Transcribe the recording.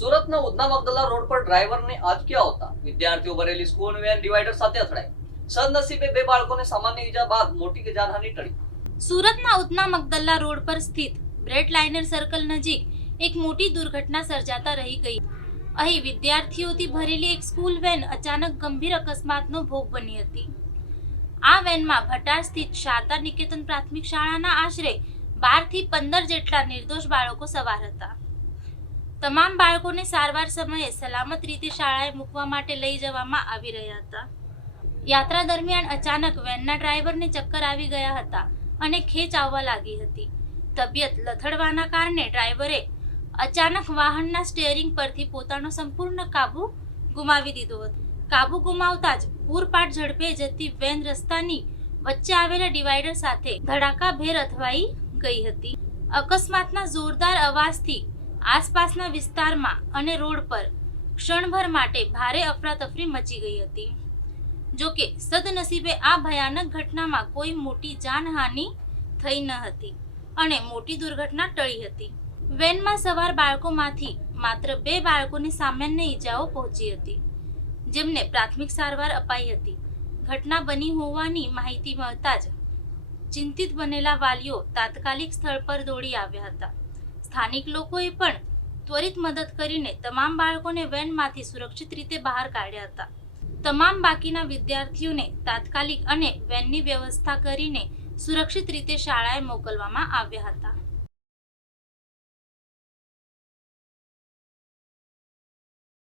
સુરતના ઉધના મગદલા રોડ પર ડ્રાઈવરને આંચક્યા આવતા વિદ્યાર્થીઓ ભરેલી સ્કૂલ વેન ડિવાઈડર સાથે અથડાઈ. સદનસીબે બે બાળકોને સામાન્ય ઈજા બાદ મોટી જાનહાનિ ટળી. સુરતના ઉધના મગદલા રોડ પર સ્થિત બ્રેડ લાઇનર સર્કલ નજીક એક મોટી દુર્ઘટના સર્જાતા રહી ગઈ. અહીં વિદ્યાર્થીઓથી ભરેલી એક સ્કૂલ વેન અચાનક ગંભીર અકસ્માતનો ભોગ બની હતી. આ વેનમાં ભટાર સ્થિત શારદા નિકેતન પ્રાથમિક શાળાના આશરે 12 થી 15 જેટલા નિર્દોષ બાળકો સવાર હતા. તમામ બાળકોને સારવાર સમયે સલામત રીતે શાળાએ મૂકવા માટે લઈ જવામાં આવી રહ્યા હતા. યાત્રા દરમિયાન અચાનક વેનના ડ્રાઈવરને ચક્કર આવી ગયા હતા અને ખેંચ આવવા લાગી હતી. તબિયત લથડવાના કારણે ડ્રાઈવરે અચાનક વાહનના સ્ટીયરિંગ પરથી પોતાનો સંપૂર્ણ કાબુ ગુમાવી દીધો હતો. કાબુ ગુમાવતા જ પૂરપાટ ઝડપે જતી વેન રસ્તાની વચ્ચે આવેલા ડિવાઈડર સાથે ધડાકાભેર અથડાઈ ગઈ હતી. અકસ્માતના જોરદાર અવાજથી આસપાસના વિસ્તારમાં અને રોડ પર ક્ષણભર માટે ભારે અફરાતફરી મચી ગઈ હતી. જોકે સદનસીબે આ ભયાનક ઘટનામાં કોઈ મોટી જાનહાનિ થઈ ન હતી અને મોટી દુર્ઘટના ટળી હતી. વેનમાં સવાર બાળકોમાંથી માત્ર 2 બાળકોને સામાન્ય ઈજાઓ પહોંચી હતી, જેમને પ્રાથમિક સારવાર અપાઈ હતી. ઘટના બની હોવાની માહિતી મળતા જ ચિંતિત બનેલા વાલીઓ તાત્કાલિક સ્થળ પર દોડી આવ્યા હતા. સ્થાનિક લોકોએ પણ ત્વરિત મદદ કરીને તમામ બાળકોને વેનમાંથી સુરક્ષિત રીતે બહાર કાઢ્યા હતા. તમામ બાકીના વિદ્યાર્થીઓને તાત્કાલિક અને વેનની વ્યવસ્થા કરીને સુરક્ષિત રીતે શાળાએ મોકલવામાં આવ્યા હતા.